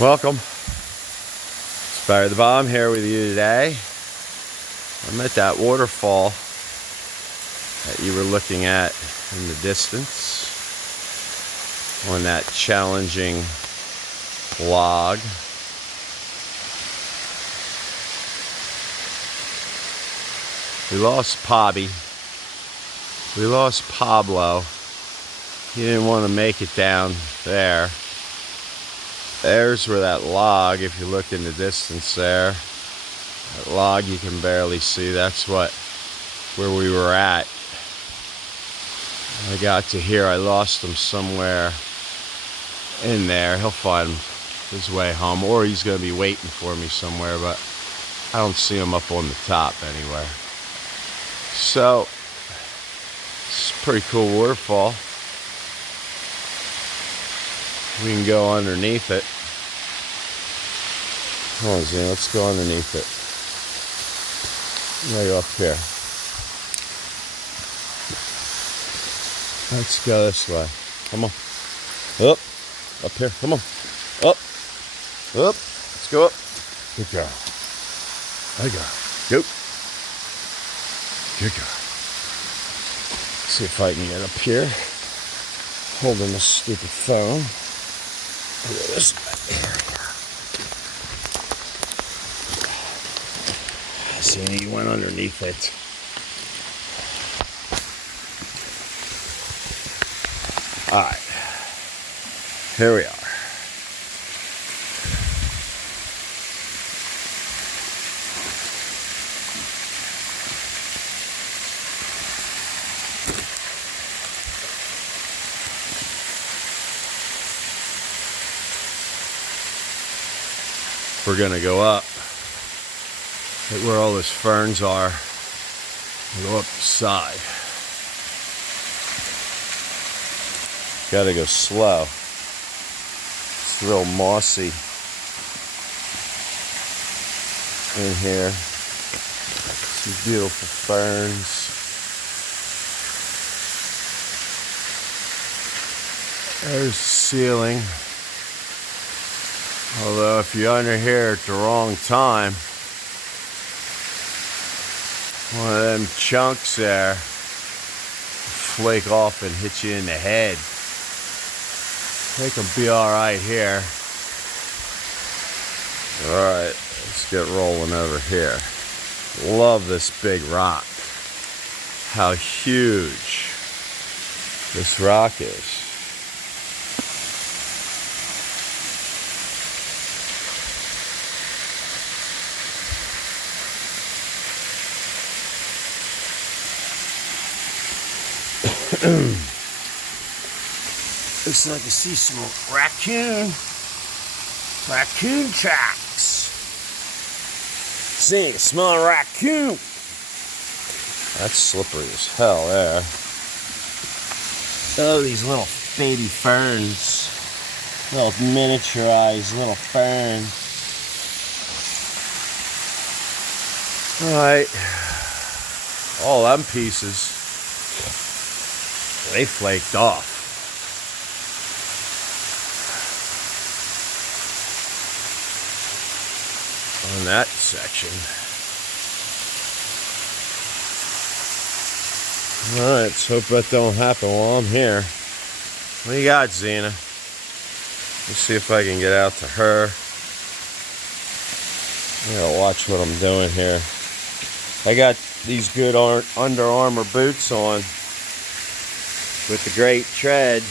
Welcome. It's Barry the Bomb here with you today. I'm at that waterfall that you were looking at in the distance on that challenging log. We lost Pobby. We lost Pablo. He didn't want to make it down there. There's where that log, if you look in the distance there, that log you can barely see, that's where we were at. I got to here, I lost him somewhere in there. He'll find his way home, or he's going to be waiting for me somewhere, but I don't see him up on the top anywhere. So, it's a pretty cool waterfall. We can go underneath it. Come on, Zane, let's go underneath it. Right up here. Let's go this way. Come on. Up here. Come on. Up. Let's go up. Good girl. Good girl. Go. Good girl. See if I can get up here. Holding this stupid phone. Look at this area. See, he went underneath it. Alright. Here we are. We're gonna go up at where all those ferns are. We'll go up the side. Gotta go slow. It's real mossy in here. Some beautiful ferns. There's the ceiling. Although if you're under here at the wrong time, one of them chunks there flake off and hit you in the head. They can be alright here. Alright, let's get rolling over here. Love this big rock. How huge this rock is. Looks like I see some raccoon tracks. See, smell a raccoon. That's slippery as hell there. Oh, these little baby ferns. Little miniaturized little ferns. Alright. All them pieces, they flaked off. On that section. Alright, let's hope that don't happen while I'm here. What do you got, Xena? Let's see if I can get out to her. I gotta watch what I'm doing here. I got these good Under Armour boots on with the great tread,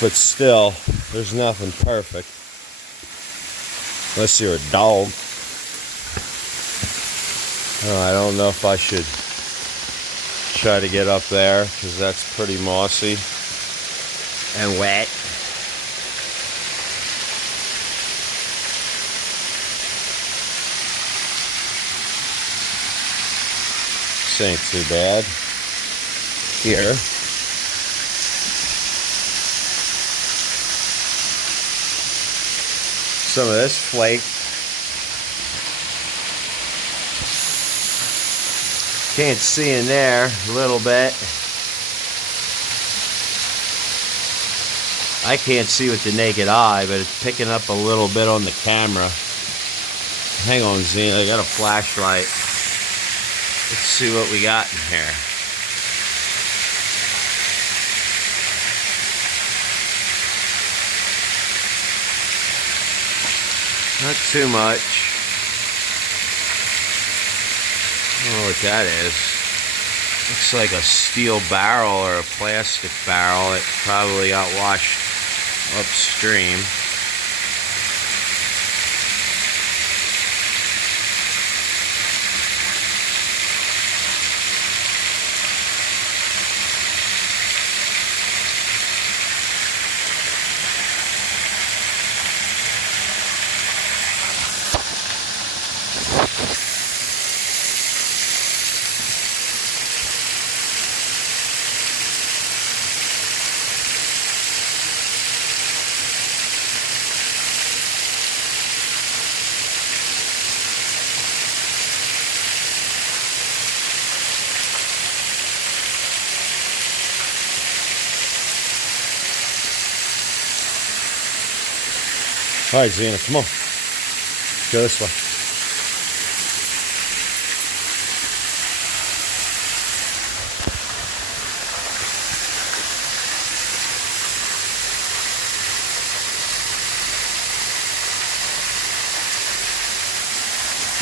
but still, there's nothing perfect. Unless you're a dog. I don't know if I should try to get up there, because that's pretty mossy and wet. This ain't too bad. Here. Some of this flake. Can't see in there a little bit. I can't see with the naked eye, but it's picking up a little bit on the camera. Hang on, Zena, I got a flashlight. Let's see what we got in here. Not too much. I don't know what that is. Looks like a steel barrel or a plastic barrel. It probably got washed upstream. All right, Zena, come on. Go this way.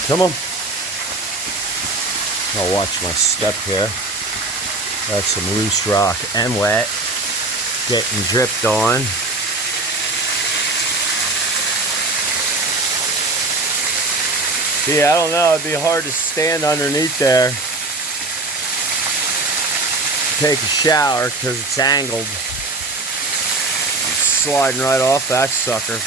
Come on. I'll watch my step here. That's some loose rock and wet. Getting dripped on. Yeah, I don't know. It'd be hard to stand underneath there. Take a shower because it's angled. It's sliding right off that sucker.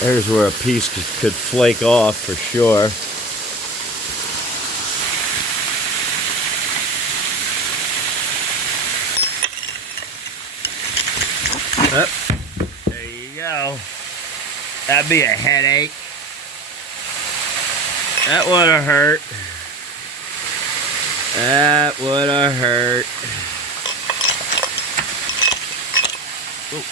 There's where a piece could flake off for sure. Yep. There you go. That'd be a headache. That would have hurt. That would have hurt. Ooh.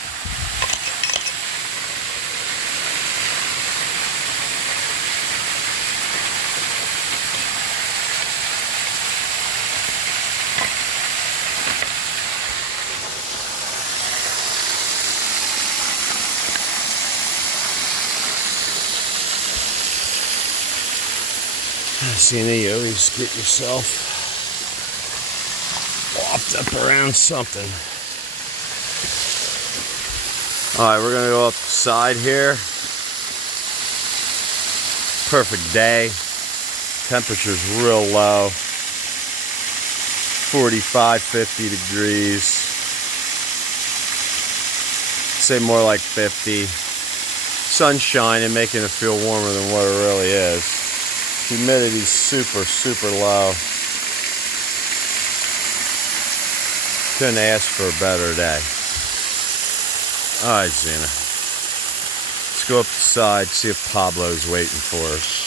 Zena, you always get yourself whopped up around something. Alright, we're gonna go up the side here. Perfect day. Temperature's real low. 45, 50 degrees. Say more like 50. Sun shining, making it feel warmer than what it really is. Humidity's super, super low. Couldn't ask for a better day. Alright, Zena. Let's go up the side, see if Pablo's waiting for us.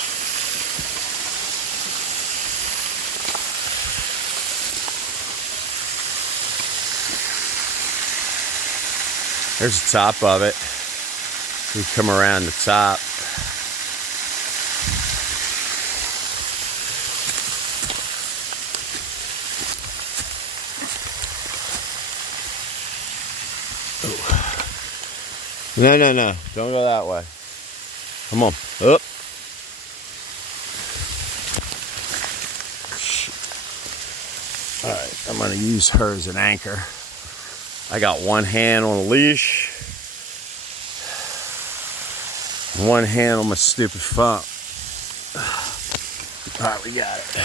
There's the top of it. We come around the top. No, no, no. Don't go that way. Come on. Up. Alright, I'm going to use her as an anchor. I got one hand on a leash. One hand on my stupid phone. Alright, we got it.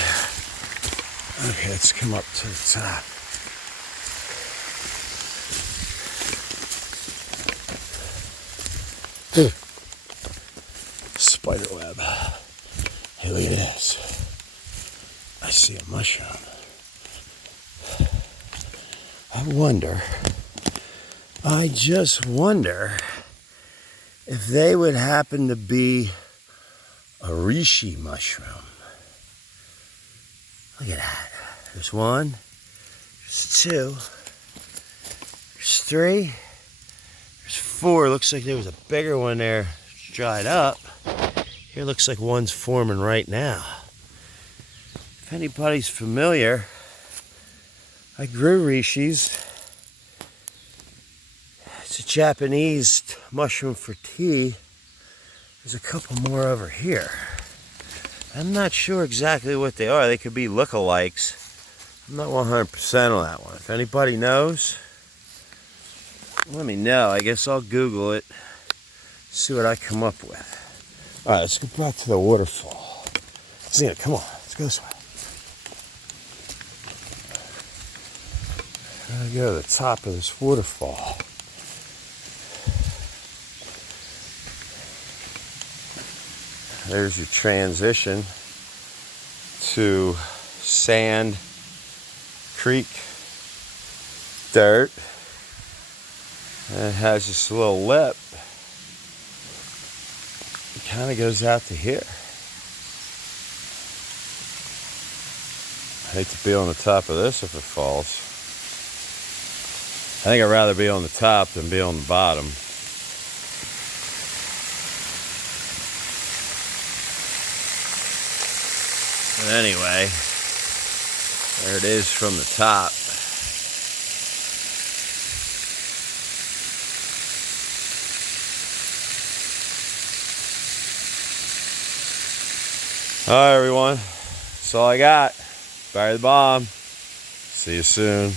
Okay, let's come up to the top. Spider web. Hey, look at this. I see a mushroom. I wonder I just wonder if they would happen to be a reishi mushroom. Look at that. There's one, there's two, there's three, there's four. Looks like there was a bigger one there, dried up. Here looks like one's forming right now. If anybody's familiar, I grew rishis. It's a Japanese mushroom for tea. There's a couple more over here. I'm not sure exactly what they are. They could be lookalikes. I'm not 100% on that one. If anybody knows, let me know. I guess I'll Google it, see what I come up with. All right, let's go back to the waterfall. Zena, come on, let's go this way. I'm gonna go to the top of this waterfall. There's your transition to sand, creek, dirt, and it has this little lip. It kind of goes out to here. I hate to be on the top of this if it falls. I think I'd rather be on the top than be on the bottom. But anyway, there it is from the top. All right, everyone. That's all I got. Fire the bomb. See you soon.